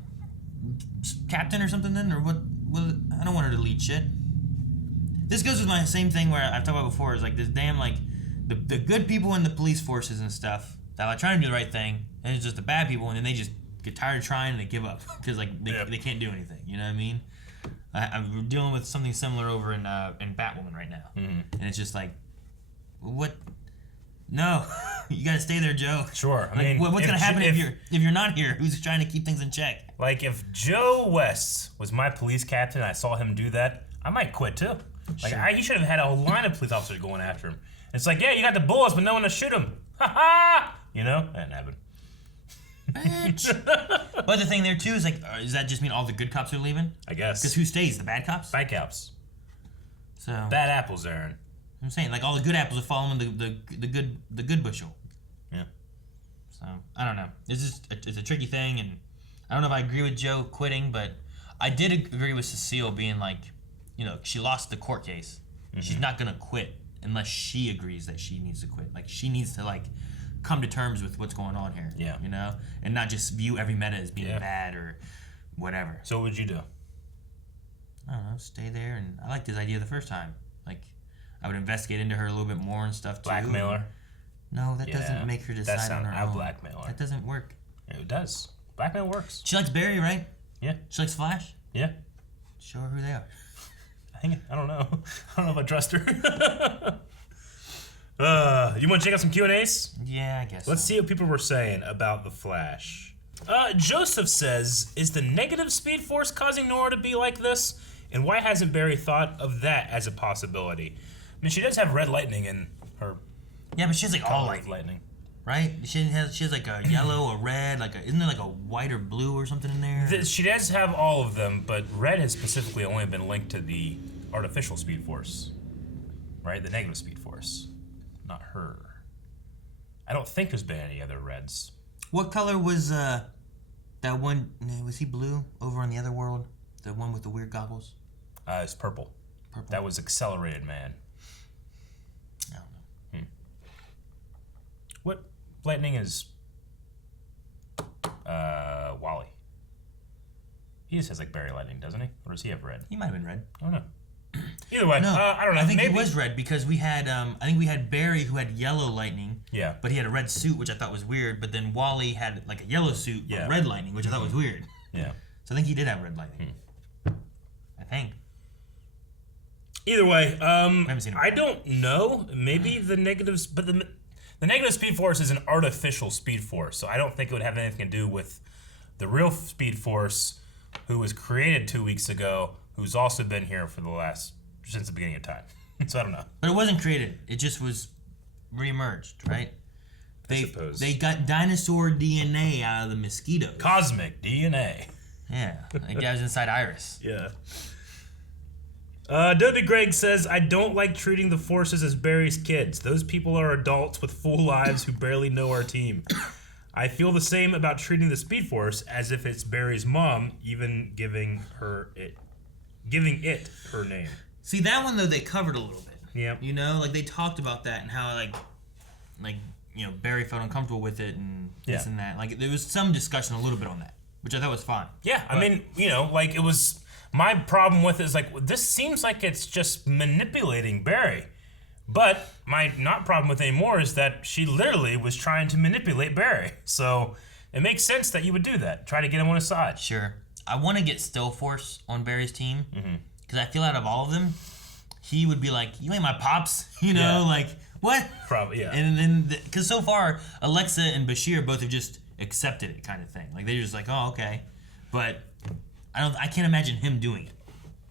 captain or something then, or what? I don't want her to lead shit. This goes with my same thing where I've talked about before. Is like this damn like the good people in the police forces and stuff that are trying to do the right thing, and it's just the bad people, and then they just get tired of trying and they give up because like they can't do anything. You know what I mean? I'm dealing with something similar over in Batwoman right now, and it's just like, what? No, you gotta stay there, Joe. Sure. I mean, what's gonna happen if you're not here? Who's trying to keep things in check? Like if Joe West was my police captain, and I saw him do that, I might quit too. Like he should have had a whole line of police officers going after him. It's like, yeah, you got the bullets, but no one to shoot him. Ha ha! You know, that didn't happen. Bitch. But the thing there too is like, does that just mean all the good cops are leaving? I guess. Because who stays? The bad cops? Bad cops. So bad apples, Aaron. I'm saying like all the good apples are following the good bushel. Yeah. So I don't know. It's a tricky thing, and I don't know if I agree with Joe quitting, but I did agree with Cecile being like, you know, she lost the court case. She's not gonna quit unless she agrees that she needs to quit. Like she needs to like come to terms with what's going on here. Yeah. You know, and not just view every meta as being bad or whatever. So what would you do? I don't know. Stay there, and I liked his idea the first time. Like, I would investigate into her a little bit more and stuff too. Blackmailer? No, that doesn't make her decide on her own. Blackmailer. That doesn't work. It does. Blackmail works. She likes Barry, right? Yeah. She likes Flash? Yeah. Show her who they are. I don't know. I don't know if I trust her. You want to check out some Q&As? Yeah, I guess Let's see what people were saying about the Flash. Joseph says, is the negative Speed Force causing Nora to be like this? And why hasn't Barry thought of that as a possibility? I mean, she does have red lightning in her. Yeah, but she has like all lightning. Right? She has like a yellow, a red, isn't there like a white or blue or something in there? She does have all of them, but red has specifically only been linked to the artificial Speed Force. Right? The negative Speed Force. Not her. I don't think there's been any other reds. What color was that one? Was he blue over on the other world? The one with the weird goggles? It's purple. Purple. That was Accelerated Man. I don't know. What lightning is Wally? He just has like Barry lightning, doesn't he? Or does he have red? He might have been red. I don't know. Either way, no, I don't know. I think Maybe he was red because we had I think we had Barry who had yellow lightning, Yeah. But he had a red suit, which I thought was weird. But then Wally had like a yellow suit, but red lightning, which I thought was weird. Yeah. So I think he did have red lightning. I think. Either way, haven't seen him. I don't know. Maybe the negatives, but the negative Speed Force is an artificial Speed Force, so I don't think it would have anything to do with the real Speed Force, who was created 2 weeks ago, who's also been here for since the beginning of time. So I don't know. But it wasn't created. It just was re-emerged, right? I suppose. They got dinosaur DNA out of the mosquitoes. Cosmic DNA. Yeah, that guy was inside Iris. Yeah. Dobie Greg says, I don't like treating the Forces as Barry's kids. Those people are adults with full lives who barely know our team. I feel the same about treating the Speed Force as if it's Barry's mom, even giving it her name. See, that one, though, they covered a little bit. Yeah. You know, like, they talked about that and how, like, you know, Barry felt uncomfortable with it and this and that. Like, there was some discussion a little bit on that, which I thought was fine. Yeah, I mean, you know, like, it was... My problem with it is, like, this seems like it's just manipulating Barry. But my not problem with it anymore is that she literally was trying to manipulate Barry. So it makes sense that you would do that. Try to get him on his side. Sure. I want to get Still Force on Barry's team. Because I feel out of all of them, he would be like, you ain't my pops. You know, like, what? Probably, yeah. And then, because so far, Alexa and Bashir both have just accepted it kind of thing. Like, they're just like, oh, okay. But... I can't imagine him doing it.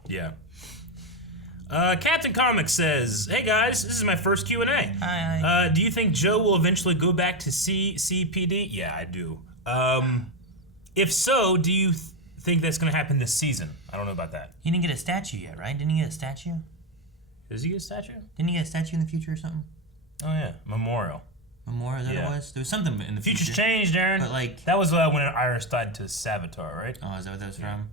Yeah. Captain Comics says, hey guys, this is my first Q&A. Hi. Do you think Joe will eventually go back to CCPD? Yeah, I do. If so, do you think that's going to happen this season? I don't know about that. He didn't get a statue yet, right? Didn't he get a statue? Does he get a statue? Didn't he get a statue in the future or something? Oh yeah, memorial. Memorial, is that what it was? There was something in the future. Future's changed, Aaron. But like... That was when Iris died to Savitar, right? Oh, is that what that was from?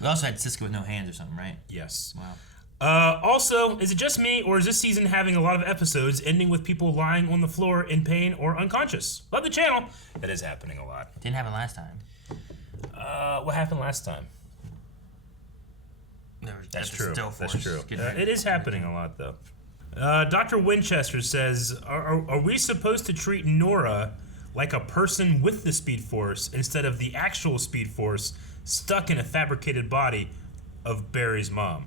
We also had Cisco with no hands or something, right? Yes. Wow. Also, is it just me, or is this season having a lot of episodes ending with people lying on the floor in pain or unconscious? Love the channel. That is happening a lot. Didn't happen last time. What happened last time? That's true. That's true. It is happening a lot, though. Dr. Winchester says, are we supposed to treat Nora like a person with the Speed Force instead of the actual Speed Force stuck in a fabricated body of Barry's mom?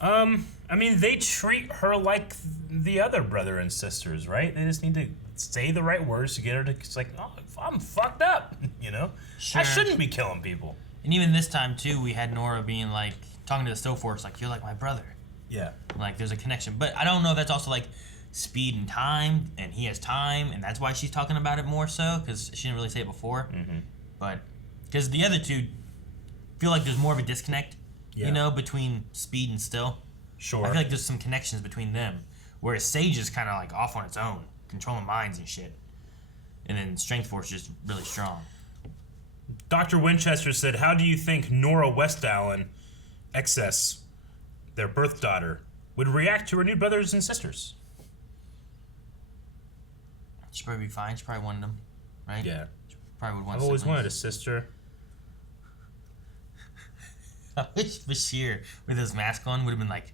I mean, they treat her like the other brother and sisters, right? They just need to say the right words to get her to, it's like, oh, I'm fucked up, you know? Sure. I shouldn't be killing people. And even this time, too, we had Nora being like, talking to the Still Force, like, you're like my brother. Yeah. Like, there's a connection. But I don't know if that's also, like, speed and time, and he has time, and that's why she's talking about it more so, because she didn't really say it before. But, because the other two feel like there's more of a disconnect, you know, between Speed and Still. Sure. I feel like there's some connections between them, whereas Sage is kind of, like, off on its own, controlling minds and shit. And then Strength Force is just really strong. Dr. Winchester said, how do you think Nora Westalen, XS, their birth daughter, would react to her new brothers and sisters? She'd probably be fine. She probably wanted them, right? Yeah. She probably would want I've always siblings. wanted a sister. I wish Bashir, with his mask on, would have been like,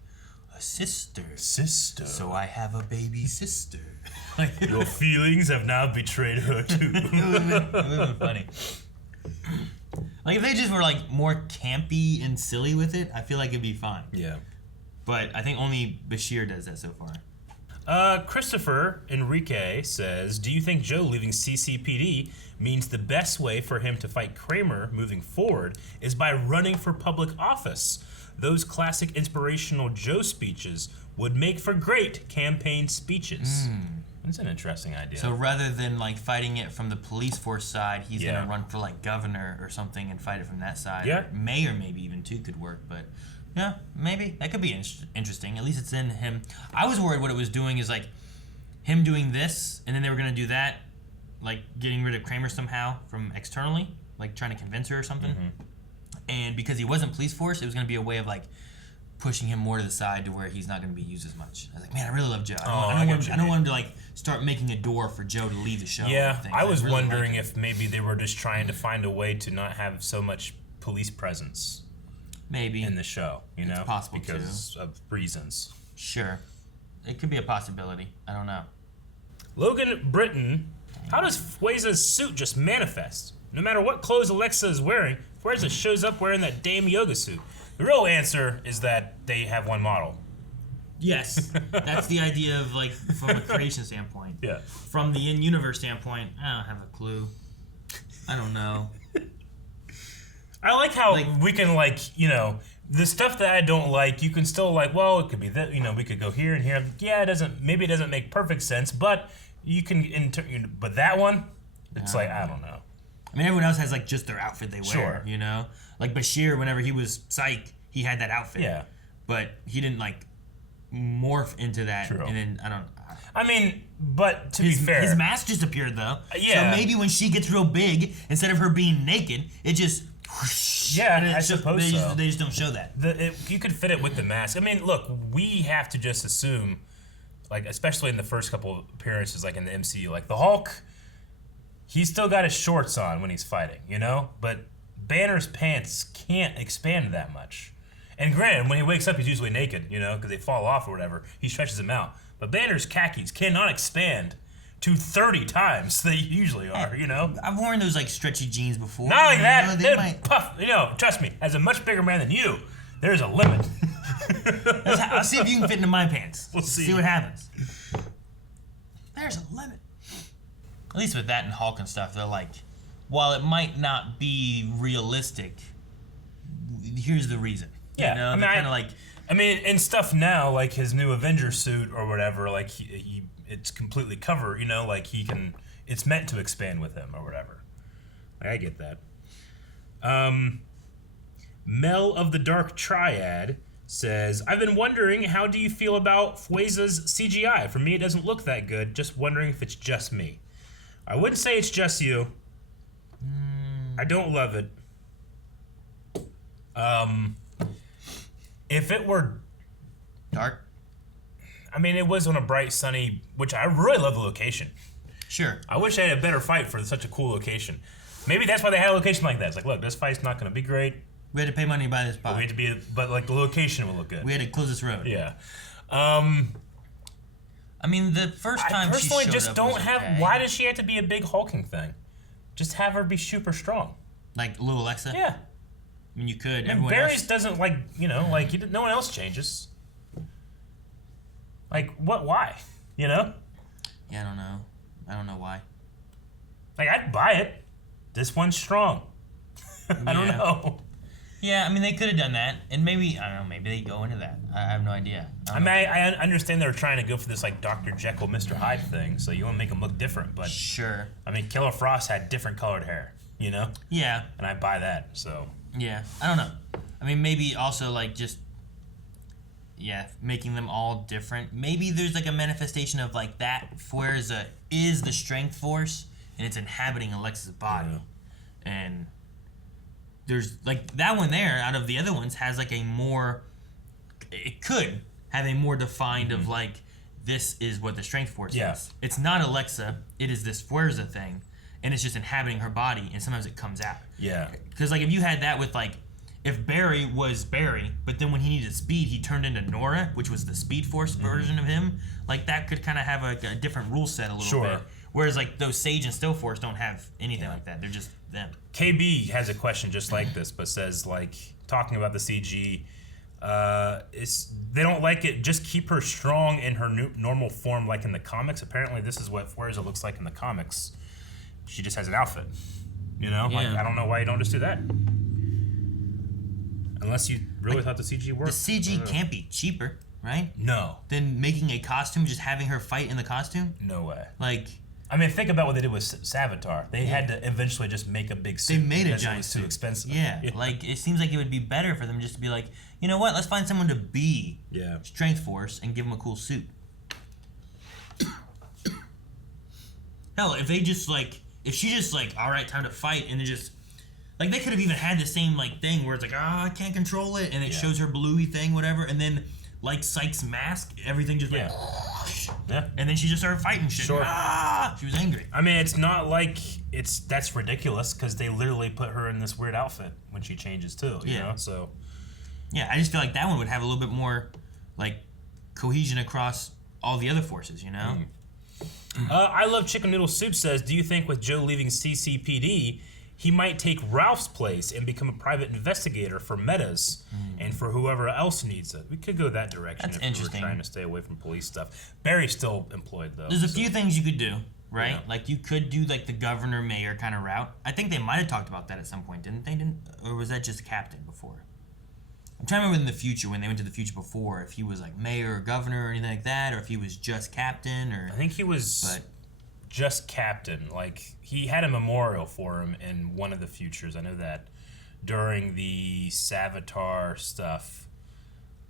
a sister. Sister. So I have a baby sister. Your feelings have now betrayed her too. It would have been funny. Like, if they just were, like, more campy and silly with it, I feel like it'd be fine. Yeah. But I think only Bashir does that so far. Christopher Enrique says, do you think Joe leaving CCPD means the best way for him to fight Kramer moving forward is by running for public office? Those classic inspirational Joe speeches would make for great campaign speeches. That's an interesting idea. So rather than, like, fighting it from the police force side, he's going to run for, like, governor or something and fight it from that side. Yeah. Mayor maybe even, too, could work. But, yeah, maybe. That could be interesting. At least it's in him. I was worried what it was doing is, like, him doing this, and then they were going to do that, like, getting rid of Kramer somehow from externally, like, trying to convince her or something. And because he wasn't police force, it was going to be a way of, like, pushing him more to the side to where he's not going to be used as much. I was like, man, I really love Joe. I don't want him to, like, start making a door for Joe to leave the show. Yeah, I was really wondering if maybe they were just trying to find a way to not have so much police presence. Maybe. In the show, you know? It's possible, because of reasons. Sure. It could be a possibility. I don't know. Logan Britton, how does Fueza's suit just manifest? No matter what clothes Alexa is wearing, Fueza shows up wearing that damn yoga suit. The real answer is that they have one model. Yes, that's the idea of like from a creation standpoint. Yeah. From the in-universe standpoint, I don't have a clue. I don't know. I like how we can the stuff that I don't like, you can still well, it could be that, we could go here and here. Yeah, it doesn't make perfect sense, but you can but that one, it's I don't know. I mean, everyone else has just their outfit they wear, Sure. Like Bashir, whenever he was Psych, he had that outfit. Yeah. But he didn't morph into that. True. And then But to be fair, his mask just appeared though. Yeah. So maybe when she gets real big, instead of her being naked, it just whoosh, yeah, I suppose so. They just don't show that. You could fit it with the mask. I mean, look, we have to just assume, especially in the first couple of appearances, in the MCU, the Hulk, he's still got his shorts on when he's fighting, But Banner's pants can't expand that much. And granted, when he wakes up, he's usually naked, because they fall off or whatever. He stretches them out. But Banner's khakis cannot expand to 30 times they usually are, I've worn those stretchy jeans before. Not like that. They might puff. Trust me, as a much bigger man than you, there's a limit. I'll see if you can fit into my pants. We'll see. See what happens. There's a limit. At least with that and Hulk and stuff, they're while it might not be realistic, here's the reason. Yeah, I mean, in stuff now, like his new Avenger suit or whatever, it's completely covered, it's meant to expand with him or whatever. I get that. Mel of the Dark Triad says, I've been wondering, how do you feel about Fueza's CGI? For me, it doesn't look that good. Just wondering if it's just me. I wouldn't say it's just you. I don't love it. If it were dark, I mean, it was on a bright, sunny, which I really love the location. Sure. I wish they had a better fight for such a cool location. Maybe that's why they had a location like that. It's look, this fight's not going to be great. We had to pay money to buy this spot. But the location will look good. We had to close this road. Yeah. I mean, the first time I personally she showed just up don't was have. okay. Why does she have to be a big hulking thing? Just have her be super strong. Like little Alexa? Yeah. I mean, you could. And Everyone Barry's else doesn't no one else changes. Why? Yeah, I don't know. I don't know why. I'd buy it. This one's strong. I don't know. Yeah, I mean, they could have done that, and maybe, I don't know, maybe they go into that. I have no idea. I understand they were trying to go for this Dr. Jekyll, Mr. Hyde thing, so you want to make them look different, but sure. I mean, Killer Frost had different colored hair, Yeah. And I buy that, so. Yeah, I don't know. I mean, maybe also making them all different. Maybe there's a manifestation of that Fuerza is the strength force, and it's inhabiting Alexa's body, and there's that one there out of the other ones has a more, it could have a more defined of this is what the strength force is. It's not Alexa, it is this Fuerza thing, and it's just inhabiting her body, and sometimes it comes out. Yeah. Because if you had that with if Barry was Barry, but then when he needed speed, he turned into Nora, which was the Speed Force version of him, that could kind of have a different rule set a little bit. Whereas those Sage and Still Force don't have anything like that. They're just them. KB has a question just like this, but says talking about the CG, they don't like it. Just keep her strong in her normal form, like in the comics. Apparently, this is what Fuerza looks like in the comics. She just has an outfit. I don't know why you don't just do that. Unless you really thought the CG worked. The CG can't be cheaper, right? No. Than making a costume, just having her fight in the costume? No way. I mean, think about what they did with Savitar. They had to eventually just make a big suit. They made a giant it was suit. too expensive. Yeah. It seems like it would be better for them just to be you know what? Let's find someone to be Strength Force and give them a cool suit. Hell, if they just if she just all right, time to fight, and it just they could have even had the same thing where it's I can't control it, and it shows her bluey thing, whatever, and then Sykes' mask, everything just and then she just started fighting shit. Sure. She was angry. I mean, it's not that's ridiculous because they literally put her in this weird outfit when she changes too. You know, so. Yeah, I just feel that one would have a little bit more cohesion across all the other forces. I Love Chicken Noodle Soup says, do you think with Joe leaving CCPD, he might take Ralph's place and become a private investigator for Metas and for whoever else needs it? We could go that direction. That's if interesting. We're trying to stay away from police stuff. Barry's still employed, though. There's a few things you could do, right? Yeah. Like, you could do, like, the governor-mayor kind of route. I think they might have talked about that at some point, didn't they? Or was that just captain before? I'm trying to remember in the future, when they went to the future before, if he was, like, mayor or governor or anything like that, or if he was just captain, or... I think he was just captain. Like, he had a memorial for him in one of the futures. I know that during the Savitar stuff.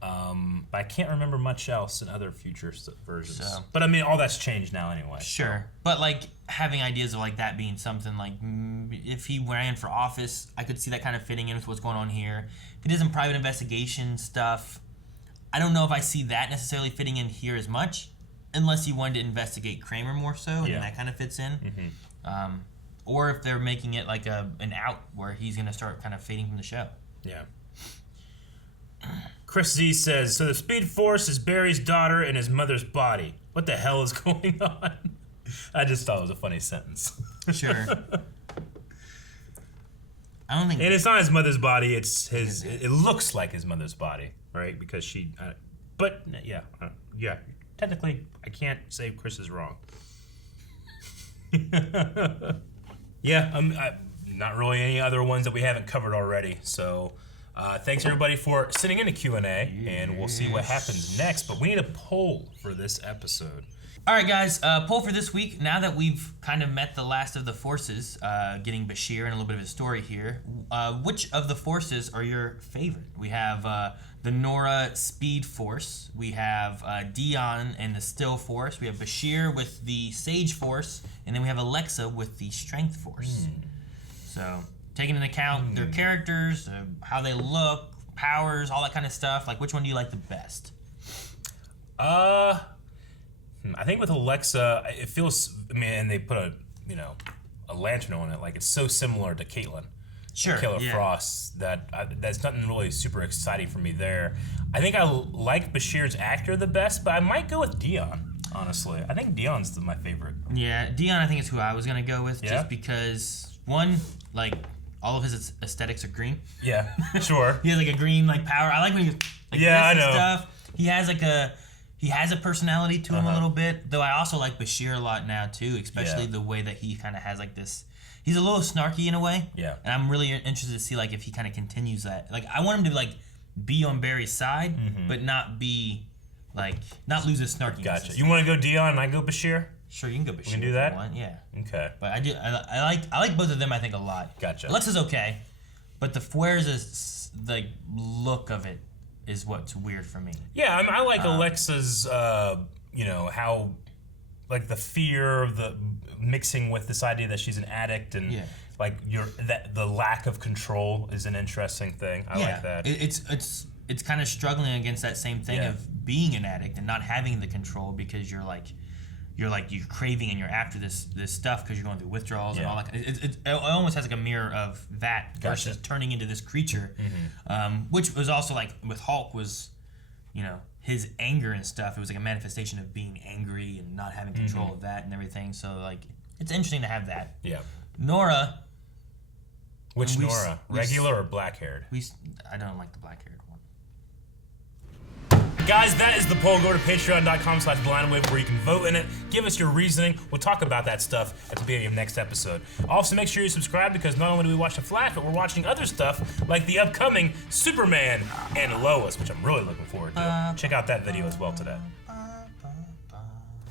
But I can't remember much else in other future versions. So. But I mean, all that's changed now anyway. Sure. But, like, having ideas of, like, that being something, like, if he ran for office, I could see that kind of fitting in with what's going on here. If he did some private investigation stuff, I don't know if I see that necessarily fitting in here as much, unless he wanted to investigate Kramer more so, and that kind of fits in. Or if they're making it like an out where he's going to start kind of fading from the show. Yeah. Chris Z says, so the Speed Force is Barry's daughter in his mother's body. What the hell is going on? I just thought it was a funny sentence. Sure. I don't think... And it's not his mother's body, it's his... It looks like his mother's body, right? Because she... but, yeah. Yeah. Technically, I can't say Chris is wrong. Yeah, not really any other ones that we haven't covered already. So, thanks everybody for sitting in a Q&A, and we'll see what happens next. But we need a poll for this episode. All right, guys, poll for this week. Now that we've kind of met the last of the forces, getting Bashir and a little bit of his story here, which of the forces are your favorite? We have the Nora Speed Force. We have Dion and the Still Force. We have Bashir with the Sage Force. And then we have Alexa with the Strength Force. So, taking into account their characters, how they look, powers, all that kind of stuff, like, which one do you like the best? I think with Alexa, it feels, I mean, and they put a lantern on it, like it's so similar to Caitlyn. Sure. Killer Frost, that's nothing really super exciting for me there. I think I like Bashir's actor the best, but I might go with Dion, honestly. I think Dion's my favorite. Yeah, Dion I think is who I was going to go with, just because, one, like, all of his aesthetics are green. Yeah, sure. He has like a green like power. I like when he's like this I know. Stuff. He has a personality to him a little bit. Though I also like Bashir a lot now too, especially the way that he kind of has like this. He's a little snarky in a way. Yeah. And I'm really interested to see like if he kind of continues that. Like I want him to like be on Barry's side, but not be like not lose his snarkiness. Gotcha. You want to go Dion and I go Bashir? Sure, you can go Bashir. We can do that. If you want. Yeah. Okay. But I like both of them. I think a lot. Gotcha. Alexa's okay, but the Fuerza is the look of it is what's weird for me. Yeah, I like Alexa's. How like the fear of the mixing with this idea that she's an addict and like the lack of control is an interesting thing. I like that. It's kind of struggling against that same thing of being an addict and not having the control because you're craving and you're after this stuff because you're going through withdrawals and all that. It almost has like a mirror of that versus turning into this creature, which was also like with Hulk was, his anger and stuff. It was like a manifestation of being angry and not having control of that and everything. So like it's interesting to have that. Yeah. Nora. Which Nora? Regular or black-haired? I don't like the black-haired one. Guys, that is the poll. Go to patreon.com/blindwave where you can vote in it. Give us your reasoning. We'll talk about that stuff at the beginning of next episode. Also, make sure you subscribe because not only do we watch The Flash, but we're watching other stuff like the upcoming Superman and Lois, which I'm really looking forward to. Check out that video as well today.